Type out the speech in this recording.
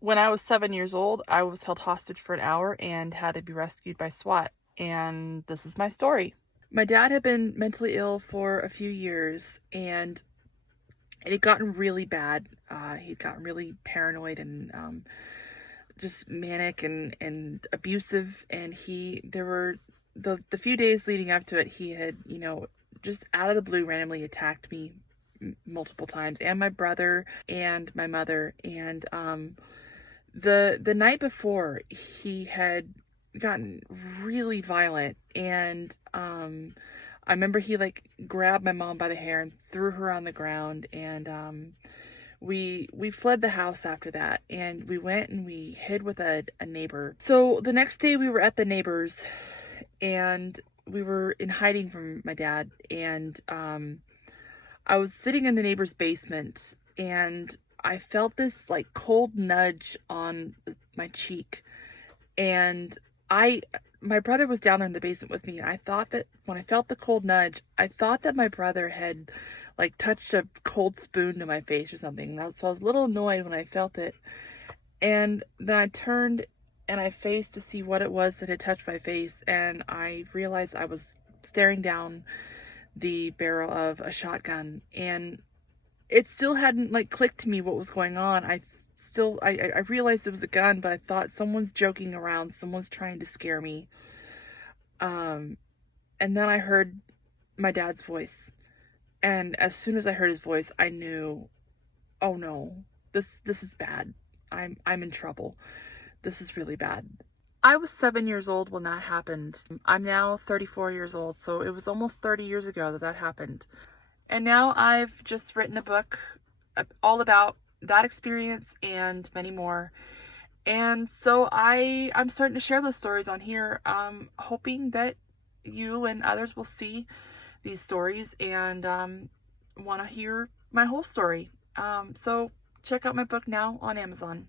When I was 7 years old, I was held hostage for an hour and had to be rescued by SWAT, and this is my story. My dad had been mentally ill for a few years, and it had gotten really bad. He'd gotten really paranoid and just manic and abusive, and there were the few days leading up to it, he had, just out of the blue randomly attacked me multiple times, and my brother and my mother. And the night before, he had gotten really violent, and I remember he like grabbed my mom by the hair and threw her on the ground, and we fled the house after that, and we went and we hid with a neighbor. So the next day we were at the neighbor's, and we were in hiding from my dad, and I was sitting in the neighbor's basement, and I felt this like cold nudge on my cheek. And my brother was down there in the basement with me, and I thought that when I felt the cold nudge, I thought that my brother had like touched a cold spoon to my face or something. So I was a little annoyed when I felt it. And then I turned and I faced to see what it was that had touched my face, and I realized I was staring down the barrel of a shotgun, and it still hadn't like clicked to me what was going on. I realized it was a gun, but I thought someone's joking around, someone's trying to scare me. And then I heard my dad's voice, and as soon as I heard his voice, I knew, oh no, this is bad. I'm in trouble. This is really bad. I was 7 years old when that happened. I'm now 34 years old, so it was almost 30 years ago that happened. And now I've just written a book all about that experience and many more. And so I'm starting to share those stories on here, hoping that you and others will see these stories and want to hear my whole story. So check out my book now on Amazon.